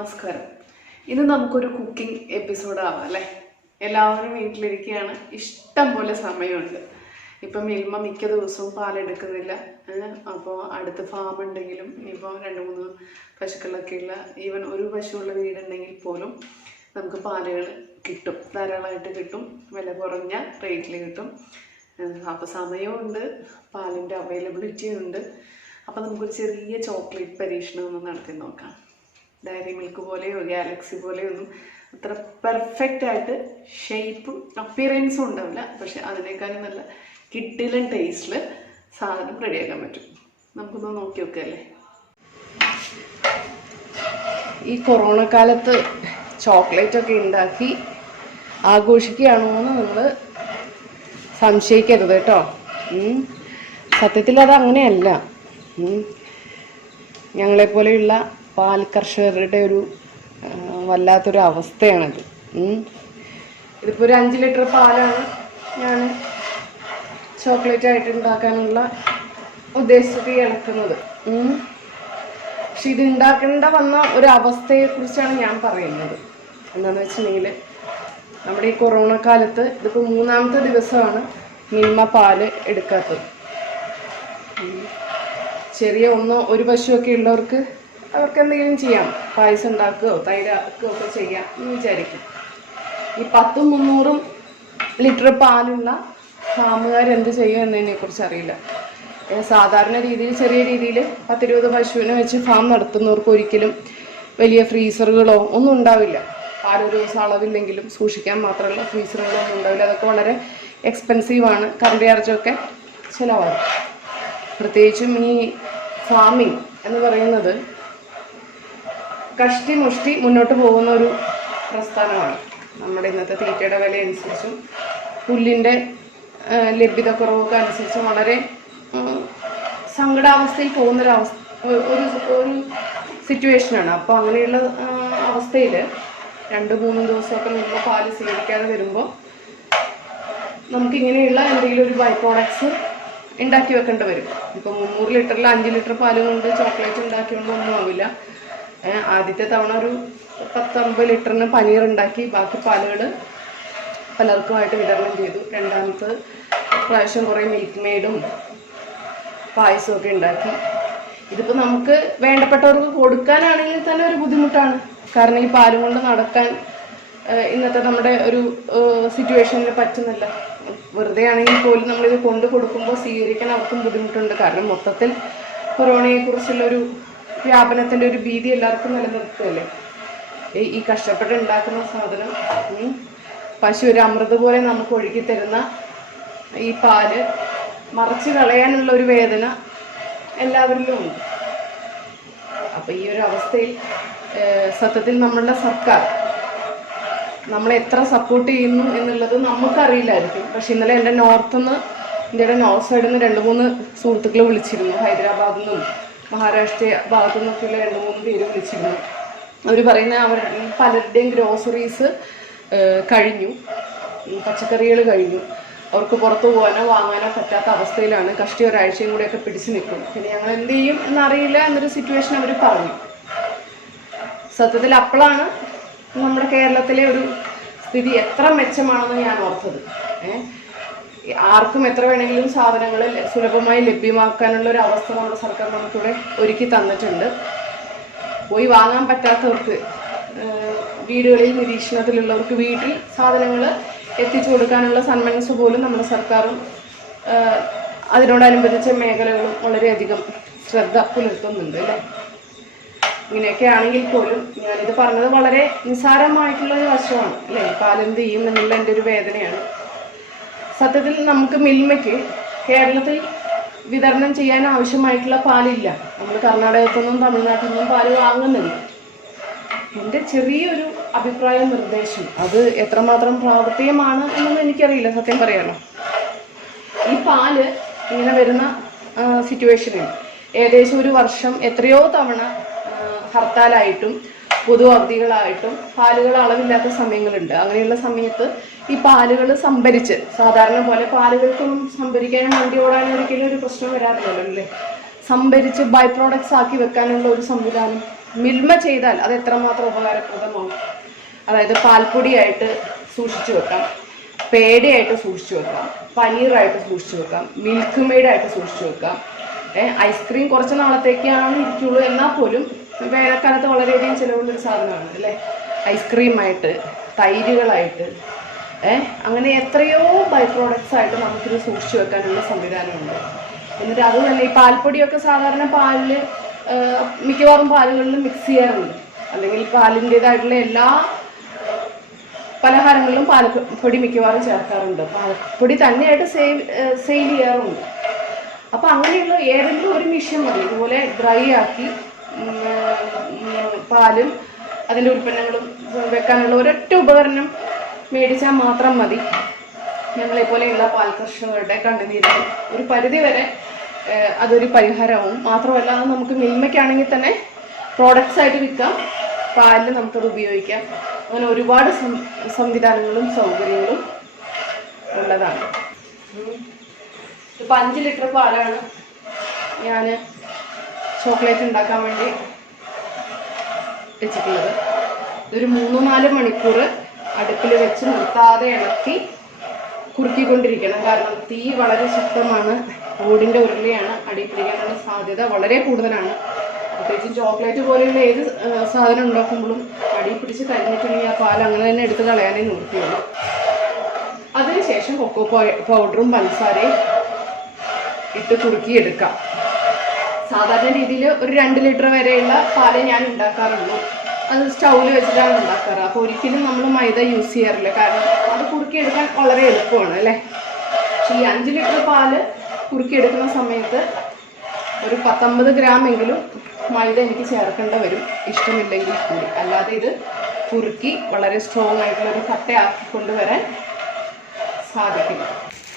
നമസ്കാരം. ഇന്ന് നമുക്കൊരു കുക്കിംഗ് എപ്പിസോഡ് ആവാം അല്ലേ? എല്ലാവരും വീട്ടിലിരിക്കുകയാണ്, ഇഷ്ടം പോലെ സമയമുണ്ട്. ഇപ്പം മിൽമ മിക്ക ദിവസവും പാലെടുക്കുന്നില്ല. അപ്പോൾ അടുത്ത് ഫാം ഉണ്ടെങ്കിലും ഇപ്പോൾ 2-3 പശുക്കളൊക്കെ ഉള്ള, ഈവൻ ഒരു പശുവുള്ള വീടുണ്ടെങ്കിൽ പോലും നമുക്ക് പാലുകൾ കിട്ടും, ധാരാളമായിട്ട് കിട്ടും, വില കുറഞ്ഞ റേറ്റിൽ കിട്ടും. അപ്പോൾ സമയമുണ്ട്, പാലിൻ്റെ അവൈലബിലിറ്റിയും ഉണ്ട്. അപ്പോൾ നമുക്കൊരു ചെറിയ ചോക്ലേറ്റ് പരീക്ഷണം ഒന്ന് നടത്തി നോക്കാം. ഡയറി മിൽക്ക് പോലെയോ ഗാലക്സി പോലെയോ ഒന്നും അത്ര പെർഫെക്റ്റ് ആയിട്ട് ഷേപ്പും അപ്പിയറൻസും ഉണ്ടാവില്ല, പക്ഷെ അതിനേക്കാളും നല്ല കിഡിലൻ ടേസ്റ്റിൽ സാധനം റെഡിയാക്കാൻ പറ്റും. നമുക്കൊന്ന് നോക്കി നോക്കല്ലേ. ഈ കൊറോണ കാലത്ത് ചോക്ലേറ്റൊക്കെ ഉണ്ടാക്കി ആഘോഷിക്കുകയാണോ എന്ന് നിങ്ങൾ സംശയിക്കരുത് കേട്ടോ. സത്യത്തിൽ അത് അങ്ങനെയല്ല. ഞങ്ങളെപ്പോലെയുള്ള പാൽ കർഷകരുടെ ഒരു വല്ലാത്തൊരു അവസ്ഥയാണിത്. ഇതിപ്പോൾ ഒരു 5 ലിറ്റർ പാലാണ് ഞാൻ ചോക്ലേറ്റ് ആയിട്ട് ഉണ്ടാക്കാനുള്ള ഉദ്ദേശിച്ചിട്ട് ഇളക്കുന്നത്. പക്ഷെ ഇത് ഉണ്ടാക്കേണ്ട വന്ന ഒരു അവസ്ഥയെക്കുറിച്ചാണ് ഞാൻ പറയുന്നത്. എന്താണെന്ന് വെച്ചിട്ടുണ്ടെങ്കിൽ, നമ്മുടെ ഈ കൊറോണ കാലത്ത് ഇതിപ്പോൾ 3-ാമത്തെ ദിവസമാണ് മിൽമ പാല് എടുക്കാത്തത്. ചെറിയ ഒരു പശുവൊക്കെ ഉള്ളവർക്ക് അവർക്ക് എന്തെങ്കിലും ചെയ്യാം, പായസം ഉണ്ടാക്കുകയോ തൈരാക്കുകയോ ഒക്കെ ചെയ്യാം എന്ന് വിചാരിക്കും. ഈ 100-300 ലിറ്റർ പാലുള്ള ഫാമുകാരെന്ത് ചെയ്യും എന്നതിനെക്കുറിച്ച് അറിയില്ല. സാധാരണ രീതിയിൽ ചെറിയ രീതിയിൽ 10-20 പശുവിനെ വെച്ച് ഫാം നടത്തുന്നവർക്ക് ഒരിക്കലും വലിയ ഫ്രീസറുകളോ ഒന്നും ഉണ്ടാവില്ല. പാലൊരു ദിവസം അളവില്ലെങ്കിലും സൂക്ഷിക്കാൻ മാത്രമുള്ള ഫ്രീസറുകളോ ഒന്നും ഉണ്ടാവില്ല. അതൊക്കെ വളരെ എക്സ്പെൻസീവാണ്, കറണ്ട് ചാർജൊക്കെ ചിലവാണ്. പ്രത്യേകിച്ചും ഈ ഫാമിങ് എന്ന് പറയുന്നത് കഷ്ടി മുഷ്ടി മുന്നോട്ട് പോകുന്ന ഒരു പ്രസ്ഥാനമാണ്. നമ്മുടെ ഇന്നത്തെ തീറ്റയുടെ വില അനുസരിച്ചും പുല്ലിൻ്റെ ലഭ്യതക്കുറവൊക്കെ അനുസരിച്ചും വളരെ സങ്കടാവസ്ഥയിൽ ഒരു സിറ്റുവേഷനാണ്. അപ്പോൾ അങ്ങനെയുള്ള അവസ്ഥയിൽ 2-3 ദിവസമൊക്കെ നമ്മൾ പാല് സ്വീകരിക്കാതെ വരുമ്പോൾ നമുക്കിങ്ങനെയുള്ള എന്തെങ്കിലും ഒരു ബൈ പ്രോഡക്ട്സ് ഉണ്ടാക്കി വെക്കേണ്ടി വരും. ഇപ്പോൾ 300 ലിറ്ററിൽ 5 ലിറ്റർ പാല് കൊണ്ട് ചോക്ലേറ്റ് ഉണ്ടാക്കിയോണ്ട് ഒന്നും ആവില്ല. ആദ്യത്തെ തവണ ഒരു 10-50 ലിറ്ററിന് പനീർ ഉണ്ടാക്കി ബാക്കി പാലുകൾ പലർക്കുമായിട്ട് വിതരണം ചെയ്തു. 2-ാമത്തെ പ്രാവശ്യം കുറേ മിൽക്ക് മെയ്ഡും പായസമൊക്കെ ഉണ്ടാക്കി. ഇതിപ്പോൾ നമുക്ക് വേണ്ടപ്പെട്ടവർക്ക് കൊടുക്കാനാണെങ്കിൽ തന്നെ ഒരു ബുദ്ധിമുട്ടാണ്. കാരണം ഈ പാലും കൊണ്ട് നടക്കാൻ ഇന്നത്തെ നമ്മുടെ ഒരു സിറ്റുവേഷനിൽ പറ്റുന്നില്ല. വെറുതെ ആണെങ്കിൽ പോലും നമ്മളിത് കൊണ്ട് കൊടുക്കുമ്പോൾ സ്വീകരിക്കാൻ അവർക്കും ബുദ്ധിമുട്ടുണ്ട്. കാരണം മൊത്തത്തിൽ കൊറോണയെക്കുറിച്ചുള്ളൊരു വ്യാപനത്തിൻ്റെ ഒരു ഭീതി എല്ലാവർക്കും നിലനിർത്തുകയല്ലേ. ഈ കഷ്ടപ്പെട്ട് ഉണ്ടാക്കുന്ന സാധനം പശു ഒരു അമൃത് പോലെ നമുക്ക് ഒഴുകി തരുന്ന ഈ പാല് മറച്ച് കളയാനുള്ള ഒരു വേദന എല്ലാവരിലും ഉണ്ട്. അപ്പം ഈ ഒരു അവസ്ഥയിൽ സത്യത്തിൽ നമ്മളുടെ സർക്കാർ നമ്മളെ എത്ര സപ്പോർട്ട് ചെയ്യുന്നു എന്നുള്ളത് നമുക്കറിയില്ലായിരിക്കും. പക്ഷെ ഇന്നലെ എൻ്റെ ഇന്ത്യയുടെ നോർത്ത് സൈഡിൽ നിന്ന് 2-3 സുഹൃത്തുക്കൾ വിളിച്ചിരുന്നു. ഹൈദരാബാദിൽ നിന്നും മഹാരാഷ്ട്ര ഭാഗത്തു നിന്നൊക്കെയുള്ള 2-3 പേര് വിളിച്ചിരുന്നു. അവർ പറയുന്ന പലരുടെയും ഗ്രോസറീസ് കഴിഞ്ഞു, പച്ചക്കറികൾ കഴിഞ്ഞു. അവർക്ക് പുറത്തു പോകാനോ വാങ്ങാനോ പറ്റാത്ത അവസ്ഥയിലാണ്. കഷ്ടി ഒരാഴ്ചയും കൂടെയൊക്കെ പിടിച്ചു നിൽക്കും. പിന്നെ ഞങ്ങൾ എന്ത് ചെയ്യും എന്നറിയില്ല എന്നൊരു സിറ്റുവേഷൻ അവർ പറഞ്ഞു. സത്യത്തിൽ അപ്പോഴാണ് നമ്മുടെ കേരളത്തിലെ ഒരു സ്ഥിതി എത്ര മെച്ചമാണെന്ന് ഞാൻ ഓർത്തത്. ആർക്കും എത്ര വേണമെങ്കിലും സാധനങ്ങൾ സുലഭമായി ലഭ്യമാക്കാനുള്ള ഒരു അവസ്ഥ നമ്മുടെ സർക്കാർ നമുക്കിവിടെ ഒരുക്കി തന്നിട്ടുണ്ട്. പോയി വാങ്ങാൻ പറ്റാത്തവർക്ക്, വീടുകളിൽ നിരീക്ഷണത്തിലുള്ളവർക്ക് വീട്ടിൽ സാധനങ്ങൾ എത്തിച്ചു കൊടുക്കാനുള്ള സന്മനസ് പോലും നമ്മുടെ സർക്കാരും അതിനോടനുബന്ധിച്ച മേഖലകളും വളരെയധികം ശ്രദ്ധ പുലർത്തുന്നുണ്ട് അല്ലേ. ഇങ്ങനെയൊക്കെ ആണെങ്കിൽ പോലും ഞാനിത് പറഞ്ഞത് വളരെ നിസ്സാരമായിട്ടുള്ളൊരു വശമാണ് അല്ലേ. പാലെന്ത് ചെയ്യും എന്നുള്ള എൻ്റെ ഒരു വേദനയാണ്. സത്യത്തിൽ നമുക്ക് മിൽമയ്ക്ക് കേരളത്തിൽ വിതരണം ചെയ്യാൻ ആവശ്യമായിട്ടുള്ള പാലില്ല. നമ്മൾ കർണാടകത്തിൽ നിന്നും തമിഴ്നാട്ടിൽ നിന്നും പാല് വാങ്ങുന്നുണ്ട്. എൻ്റെ ചെറിയൊരു അഭിപ്രായ നിർദ്ദേശം, അത് എത്രമാത്രം പ്രാവർത്തികമാണ് എന്നൊന്നും എനിക്കറിയില്ല, സത്യം പറയാമല്ലോ. ഈ പാല് ഇങ്ങനെ വരുന്ന സിറ്റുവേഷനിൽ ഏകദേശം ഒരു വർഷം എത്രയോ തവണ ഹർത്താലായിട്ടും പൊതു അവധികളായിട്ടും പാലുകൾ അളവില്ലാത്ത സമയങ്ങളുണ്ട്. അങ്ങനെയുള്ള സമയത്ത് ഈ പാലുകൾ സംഭരിച്ച്, സാധാരണ പോലെ പാലുകൾക്കൊന്നും സംഭരിക്കാനും വണ്ടി ഓടാനും ഒരിക്കലും ഒരു പ്രശ്നം വരാറില്ലല്ലോ അല്ലേ. സംഭരിച്ച് ബൈ പ്രോഡക്ട്സ് ആക്കി വെക്കാനുള്ള ഒരു സംവിധാനം മിൽമ ചെയ്താൽ അത് എത്രമാത്രം ഉപകാരപ്രദമാവും. അതായത് പാൽപ്പൊടിയായിട്ട് സൂക്ഷിച്ചു വെക്കാം, പേടയായിട്ട് സൂക്ഷിച്ചു വെക്കാം, പനീറായിട്ട് സൂക്ഷിച്ചു വെക്കാം, മിൽക്ക് മെയ്ഡായിട്ട് സൂക്ഷിച്ചു വെക്കാം. ഐസ്ക്രീം കുറച്ച് നാളത്തേക്കാണ് ഇരിക്കുള്ളൂ, എന്നാൽ പോലും വേനൽക്കാലത്ത് വളരെയധികം ചിലവുള്ളൊരു സാധനമാണ് അല്ലേ. ഐസ്ക്രീമായിട്ട്, തൈരുകളായിട്ട്, അങ്ങനെ എത്രയോ ബൈ പ്രോഡക്ട്സ് ആയിട്ട് നമുക്കിത് സൂക്ഷിച്ചു വെക്കാനുള്ള സംവിധാനമുണ്ട്. എന്നിട്ട് അത് തന്നെ ഈ പാൽപ്പൊടിയൊക്കെ സാധാരണ പാലിൽ മിക്കവാറും പാലുകളിൽ മിക്സ് ചെയ്യാറുണ്ട്, അല്ലെങ്കിൽ പാലിൻ്റെതായിട്ടുള്ള എല്ലാ പലഹാരങ്ങളിലും പാൽപ്പൊടി മിക്കവാറും ചേർക്കാറുണ്ട്. പാൽപ്പൊടി തന്നെയായിട്ട് സെയിൽ ചെയ്യാറുണ്ട്. അപ്പോൾ അങ്ങനെയുള്ള ഏതെങ്കിലും ഒരു മിഷ്യൻ മതി ഇതുപോലെ ഡ്രൈ ആക്കി പാലും അതിൻ്റെ ഉൽപ്പന്നങ്ങളും വെക്കാനുള്ള ഒരൊറ്റ ഉപകരണം മേടിച്ചാൽ മാത്രം മതി. ഞങ്ങളെപ്പോലെയുള്ള പാൽ കർഷകരുടെ കണ്ണുനീരിന് ഒരു പരിധി വരെ അതൊരു പരിഹാരമാവും. മാത്രമല്ല അത് നമുക്ക് മിൽമയ്ക്കാണെങ്കിൽ തന്നെ പ്രോഡക്റ്റ്സ് ആയിട്ട് വിൽക്കാം, പാലിൽ നമുക്കത് ഉപയോഗിക്കാം. അങ്ങനെ ഒരുപാട് സംവിധാനങ്ങളും സൗകര്യങ്ങളും ഉള്ളതാണ്. ഇപ്പം 5 ലിറ്റർ പാലാണ് ഞാൻ ചോക്ലേറ്റ് ഉണ്ടാക്കാൻ വേണ്ടി വെച്ചിട്ടുള്ളത്. ഇതൊരു 3-4 മണിക്കൂർ അടുപ്പിൽ വെച്ച് നിർത്താതെ ഇളക്കി കുറുക്കിക്കൊണ്ടിരിക്കണം. കാരണം തീ വളരെ ശക്തമാണ്, ഓടിൻ്റെ ഉരുളിയാണ്, അടി പിടിക്കാനുള്ള സാധ്യത വളരെ കൂടുതലാണ്. പ്രത്യേകിച്ചും ചോക്ലേറ്റ് പോലെയുള്ള ഏത് സാധനം ഉണ്ടാക്കുമ്പോഴും അടി പിടിച്ച് കരിഞ്ഞിട്ടുണ്ടെങ്കിൽ ആ പാൽ അങ്ങനെ തന്നെ എടുത്ത് കളയാനേ നിർത്തിയുള്ളൂ. അതിനുശേഷം കൊക്കോ പൗഡറും പഞ്ചസാരയും ഇട്ട് കുറുക്കിയെടുക്കാം. സാധാരണ രീതിയിൽ ഒരു 2 ലിറ്റർ വരെയുള്ള പാല് ഞാൻ ഉണ്ടാക്കാറുള്ളൂ. അത് സ്റ്റൗവിൽ വെച്ചിട്ടാണ് ഉണ്ടാക്കാറ്. അപ്പോൾ ഒരിക്കലും നമ്മൾ മൈദ യൂസ് ചെയ്യാറില്ല, കാരണം അത് കുറുക്കിയെടുക്കാൻ വളരെ എളുപ്പമാണ് അല്ലേ. പക്ഷേ ഈ 5 ലിറ്റർ പാല് കുറുക്കിയെടുക്കുന്ന സമയത്ത് ഒരു 19 ഗ്രാം എങ്കിലും മൈദ എനിക്ക് ചേർക്കേണ്ട വരും, ഇഷ്ടമില്ലെങ്കിൽ കൂടി. അല്ലാതെ ഇത് കുറുക്കി വളരെ സ്ട്രോങ് ആയിട്ടുള്ളൊരു കട്ടയാക്കി കൊണ്ടുവരാൻ സാധിക്കില്ല.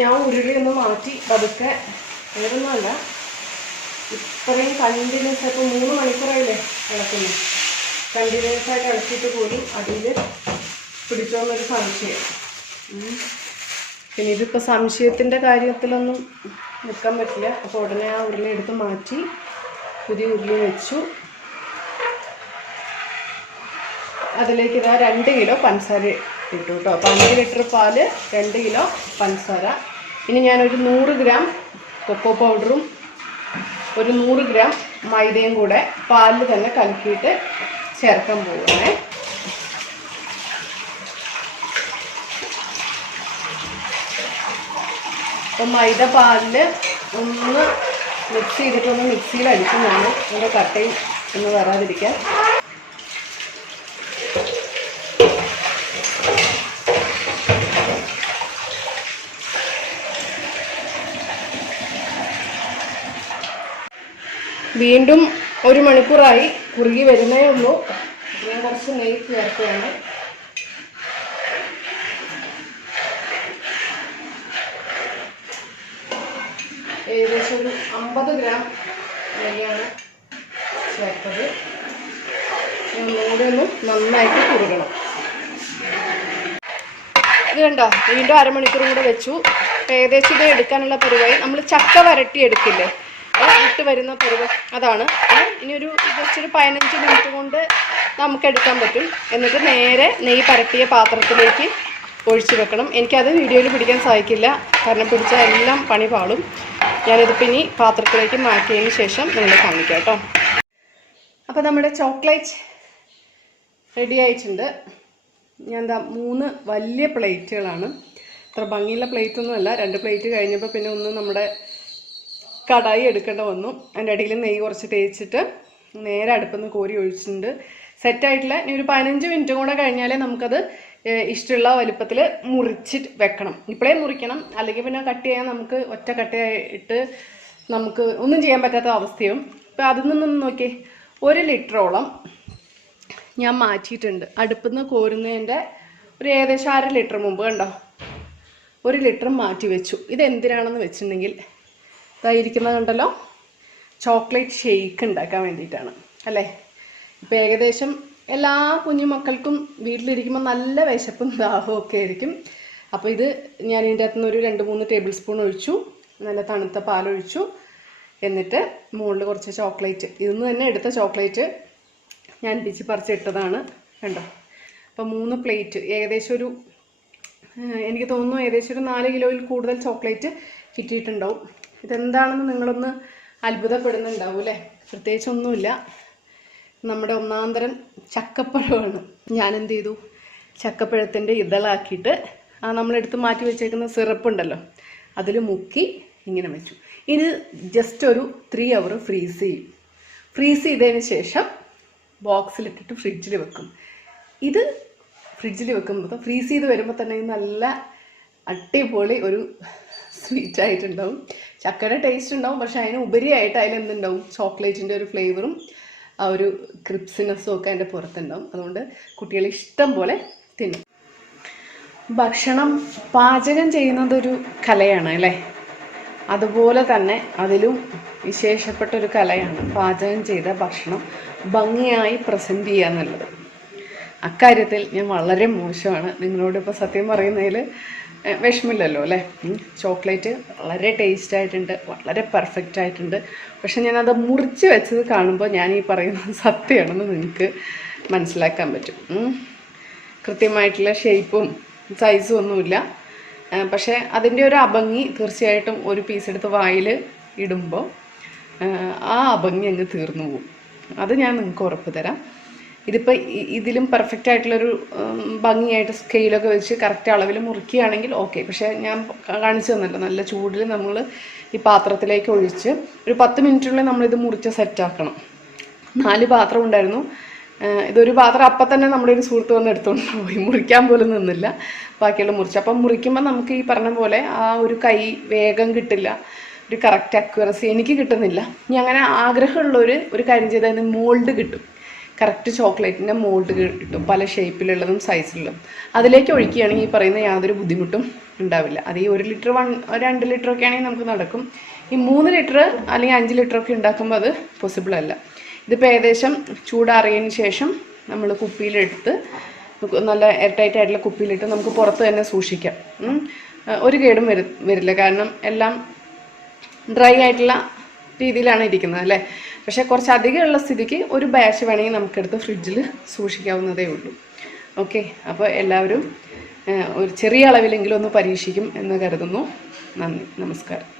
ഞാൻ ഉരുളി ഒന്ന് മാറ്റി പതുക്കെ, വേറൊന്നുമല്ല, ഇത്രയും കണ്ടിന്യൂസ് ആയിട്ട് 3 മണിക്കൂറായില്ലേ ഇളക്കുന്നു. കണ്ടിന്യൂസ് ആയിട്ട് ഇളക്കിയിട്ട് പോലും അടിയിൽ പിടിച്ചോന്നൊരു സംശയം. പിന്നെ ഇതിപ്പോൾ സംശയത്തിൻ്റെ കാര്യത്തിലൊന്നും നിൽക്കാൻ പറ്റില്ല. അപ്പോൾ ഉടനെ ആ ഉരുളി എടുത്ത് മാറ്റി പുതിയ ഉരുളി വെച്ചു. അതിലേക്ക് ഇതാ 2 കിലോ പഞ്ചസാര ഇട്ടു കേട്ടോ. അപ്പോൾ 5 ലിറ്റർ പാല്, 2 കിലോ പഞ്ചസാര. ഇനി ഞാനൊരു 100 ഗ്രാം കൊക്കോ പൗഡറും ഒരു 100 ഗ്രാം മൈദയും കൂടെ പാലിൽ തന്നെ കലക്കിയിട്ട് ചേർക്കാൻ പോവുകയാണേ. അപ്പം മൈദ പാലിൽ ഒന്ന് മിക്സ് ചെയ്തിട്ടൊന്ന് മിക്സിയിൽ അടിക്കുന്നതാണ് അതിൻ്റെ കട്ടയും ഒന്ന് വരാതിരിക്കാൻ. വീണ്ടും 1 മണിക്കൂറായി, കുറുകി വരുന്നേ ഉള്ളൂ. ഞാൻ കുറച്ച് നെയ്യ് ചേർക്കുകയാണ്. ഏകദേശം ഒരു 50 ഗ്രാം നെയ്യാണ് ചേർത്തത്. ഒന്നുകൂടി ഒന്ന് നന്നായിട്ട് കുറുകണം. ഇത് കണ്ടോ, വീണ്ടും 1/2 മണിക്കൂറും കൂടെ വെച്ചു. ഏകദേശം ഇത് എടുക്കാനുള്ള പരിവായി. നമ്മൾ ചക്ക വരട്ടി എടുക്കില്ലേ, ഇട്ട് വരുന്ന പരുവം അതാണ്. ഇനി ഒരു ജസ്റ്റ് ഒരു 15 മിനിറ്റ് കൊണ്ട് നമുക്ക് എടുക്കാൻ പറ്റും. എന്നിട്ട് നേരെ നെയ്യ് പരട്ടിയ പാത്രത്തിലേക്ക് ഒഴിച്ചു വെക്കണം. എനിക്കത് വീഡിയോയിൽ പിടിക്കാൻ സാധിക്കില്ല, കാരണം പിടിച്ചാൽ എല്ലാം പണി പാളും. ഞാനിതിപ്പോൾ ഇനി പാത്രത്തിലേക്ക് മാറ്റിയതിന് ശേഷം നിങ്ങളെ കാണിക്കാം കേട്ടോ. അപ്പോൾ നമ്മുടെ ചോക്ലേറ്റ് റെഡി ആയിട്ടുണ്ട്. ഞാൻ എന്താ 3 വലിയ പ്ലേറ്റുകളാണ്. അത്ര ഭംഗിയുള്ള പ്ലേറ്റൊന്നുമല്ല. 2 പ്ലേറ്റ് കഴിഞ്ഞപ്പോൾ പിന്നെ ഒന്ന് നമ്മുടെ കടായി എടുക്കേണ്ട വന്നു. അതിൻ്റെ അടിയിൽ നെയ്യ് കുറച്ച് തേച്ചിട്ട് നേരെ അടുപ്പിൽ നിന്ന് കോരി ഒഴിച്ചിട്ടുണ്ട്. സെറ്റായിട്ടില്ല. ഇനി ഒരു 15 മിനിറ്റും കൂടെ കഴിഞ്ഞാലേ നമുക്കത് ഇഷ്ടമുള്ള വലുപ്പത്തിൽ മുറിച്ചിട്ട് വെക്കണം. ഇപ്പോഴേ മുറിക്കണം, അല്ലെങ്കിൽ പിന്നെ കട്ട് ചെയ്യാൻ നമുക്ക് ഒറ്റ കട്ടയായിട്ട് നമുക്ക് ഒന്നും ചെയ്യാൻ പറ്റാത്ത അവസ്ഥയും. ഇപ്പോൾ അതിൽ നിന്നൊന്ന് നോക്കി, 1 ലിറ്ററോളം ഞാൻ മാറ്റിയിട്ടുണ്ട്. അടുപ്പിൽ നിന്ന് കോരുന്നതിൻ്റെ ഒരു ഏകദേശം 1/2 ലിറ്റർ മുമ്പ് കണ്ടോ 1 ലിറ്റർ മാറ്റി വെച്ചു. ഇതെന്തിനാണെന്ന് വെച്ചിട്ടുണ്ടെങ്കിൽ ഇതായിരിക്കുന്നത് കണ്ടല്ലോ, ചോക്ലേറ്റ് ഷേക്ക് ഉണ്ടാക്കാൻ വേണ്ടിയിട്ടാണ് അല്ലേ. ഇപ്പോൾ ഏകദേശം എല്ലാ കുഞ്ഞു മക്കൾക്കും വീട്ടിലിരിക്കുമ്പോൾ നല്ല വിശപ്പും ദാഹവും ഒക്കെ ആയിരിക്കും. അപ്പോൾ ഇത് ഞാൻ ഇതിൻ്റെ അകത്തുനിന്ന് ഒരു 2-3 ടേബിൾ സ്പൂൺ ഒഴിച്ചു, നല്ല തണുത്ത പാലൊഴിച്ചു. എന്നിട്ട് മുകളിൽ കുറച്ച് ചോക്ലേറ്റ്, ഇതിൽ നിന്ന് തന്നെ എടുത്ത ചോക്ലേറ്റ് ഞാൻ പിച്ചി പറിച്ചിട്ടതാണ്. കണ്ടോ? അപ്പോൾ 3 പ്ലേറ്റ് ഏകദേശം ഒരു എനിക്ക് തോന്നുന്നു ഏകദേശം ഒരു 4 കിലോയിൽ കൂടുതൽ ചോക്ലേറ്റ് കിട്ടിയിട്ടുണ്ടാവും. ഇതെന്താണെന്ന് നിങ്ങളൊന്ന് അത്ഭുതപ്പെടുന്നുണ്ടാവും അല്ലേ? പ്രത്യേകിച്ചൊന്നുമില്ല, നമ്മുടെ ഒന്നാന്തരം ചക്കപ്പഴമാണ്. ഞാൻ എന്ത് ചെയ്തു, ചക്കപ്പഴത്തിൻ്റെ ഇതളാക്കിയിട്ട് ആ നമ്മളെടുത്ത് മാറ്റി വെച്ചേക്കുന്ന സിറപ്പുണ്ടല്ലോ അതിൽ മുക്കി ഇങ്ങനെ വെച്ചു. ഇനി ജസ്റ്റ് ഒരു 3 അവർ ഫ്രീസ് ചെയ്യും. ഫ്രീസ് ചെയ്തതിന് ശേഷം ബോക്സിലിട്ടിട്ട് ഫ്രിഡ്ജിൽ വെക്കും. ഇത് ഫ്രിഡ്ജിൽ വെക്കുമ്പോൾ ഫ്രീസ് ചെയ്ത് വരുമ്പോൾ തന്നെ നല്ല അടിപൊളി ഒരു സ്വീറ്റ് ആയിട്ടുണ്ടാവും. ചക്കയുടെ ടേസ്റ്റ് ഉണ്ടാവും, പക്ഷെ അതിന് ഉപരിയായിട്ട് അതിലെന്തുണ്ടാവും, ചോക്ലേറ്റിൻ്റെ ഒരു ഫ്ലേവറും ആ ഒരു ക്രിപ്സിനെസ്സും ഒക്കെ അതിൻ്റെ പുറത്തുണ്ടാവും. അതുകൊണ്ട് കുട്ടികൾ ഇഷ്ടം പോലെ തിന്നും. ഭക്ഷണം പാചകം ചെയ്യുന്നതൊരു കലയാണ് അല്ലേ? അതുപോലെ തന്നെ അതിലും വിശേഷപ്പെട്ടൊരു കലയാണ് പാചകം ചെയ്ത ഭക്ഷണം ഭംഗിയായി പ്രസൻറ്റ് ചെയ്യുക എന്നുള്ളത്. അക്കാര്യത്തിൽ ഞാൻ വളരെ മോശമാണ്. നിങ്ങളോടിപ്പോൾ സത്യം പറയുന്നതിൽ വിഷമില്ലല്ലോ അല്ലേ? ചോക്ലേറ്റ് വളരെ ടേസ്റ്റ് ആയിട്ടുണ്ട്, വളരെ പെർഫെക്റ്റ് ആയിട്ടുണ്ട്. പക്ഷെ ഞാനത് മുറിച്ച് വെച്ചത് കാണുമ്പോൾ ഞാൻ ഈ പറയുന്നത് സത്യമാണെന്ന് നിങ്ങൾക്ക് മനസ്സിലാക്കാൻ പറ്റും. കൃത്യമായിട്ടുള്ള ഷേപ്പും സൈസും ഒന്നുമില്ല, പക്ഷേ അതിൻ്റെ ഒരു അഭംഗി തീർച്ചയായിട്ടും ഒരു പീസ് എടുത്ത് വായിൽ ഇടുമ്പോൾ ആ അഭംഗി അങ്ങ് തീർന്നു പോകും. അത് ഞാൻ നിങ്ങൾക്ക് ഉറപ്പ് തരാം. ഇതിപ്പോൾ ഇതിലും പെർഫെക്റ്റ് ആയിട്ടുള്ളൊരു ഭംഗിയായിട്ട് സ്കെയിലൊക്കെ വെച്ച് കറക്റ്റ് അളവിൽ മുറിക്കുകയാണെങ്കിൽ ഓക്കെ. പക്ഷേ ഞാൻ കാണിച്ചു തന്നല്ലോ, നല്ല ചൂടിൽ നമ്മൾ ഈ പാത്രത്തിലേക്ക് ഒഴിച്ച് ഒരു 10 മിനിറ്റിനുള്ളിൽ നമ്മളിത് മുറിച്ച് സെറ്റാക്കണം. 4 പാത്രം ഉണ്ടായിരുന്നു. ഇതൊരു പാത്രം അപ്പം തന്നെ നമ്മുടെ ഒരു സുഹൃത്ത് വന്ന് എടുത്തുകൊണ്ട് പോയി, മുറിക്കാൻ പോലും നിന്നില്ല, ബാക്കിയുള്ള മുറിച്ച്. അപ്പം മുറിക്കുമ്പോൾ നമുക്ക് ഈ പറഞ്ഞ പോലെ ആ ഒരു കൈ വേഗം കിട്ടില്ല, ഒരു കറക്റ്റ് അക്യുറസി എനിക്ക് കിട്ടുന്നില്ല. ഇനി അങ്ങനെ ആഗ്രഹമുള്ളൊരു കാര്യം ചെയ്താൽ അതിന് മോൾഡ് കിട്ടും, കറക്റ്റ് ചോക്ലേറ്റിൻ്റെ മോൾഡ് കിട്ടും, പല ഷേപ്പിലുള്ളതും സൈസിലുള്ളതും. അതിലേക്ക് ഒഴിക്കുകയാണെങ്കിൽ ഈ പറയുന്ന യാതൊരു ബുദ്ധിമുട്ടും ഉണ്ടാവില്ല. അത് ഈ 1 ലിറ്റർ 2 ലിറ്ററൊക്കെ ആണെങ്കിൽ നമുക്ക് നടക്കും. ഈ 3 ലിറ്റർ അല്ലെങ്കിൽ 5 ലിറ്ററൊക്കെ ഉണ്ടാക്കുമ്പോൾ അത് പോസിബിൾ അല്ല. ഇതിപ്പോൾ ഏകദേശം ചൂടാറിയതിന് ശേഷം നമ്മൾ കുപ്പിയിലെടുത്ത് നല്ല എയർടൈറ്റ് ആയിട്ടുള്ള കുപ്പിയിലിട്ട് നമുക്ക് പുറത്ത് തന്നെ സൂക്ഷിക്കാം. ഒരു കേടും വരില്ല, കാരണം എല്ലാം ഡ്രൈ ആയിട്ടുള്ള രീതിയിലാണ് ഇരിക്കുന്നത് അല്ലേ? പക്ഷേ കുറച്ചധികമുള്ള സ്ഥിതിക്ക് ഒരു ബാച്ച് വേണമെങ്കിൽ നമുക്കെടുത്ത് ഫ്രിഡ്ജിൽ സൂക്ഷിക്കാവുന്നതേ ഉള്ളൂ. ഓക്കെ, അപ്പോൾ എല്ലാവരും ഒരു ചെറിയ അളവിലെങ്കിലും ഒന്ന് പരീക്ഷിക്കും എന്ന് കരുതുന്നു. നന്ദി, നമസ്കാരം.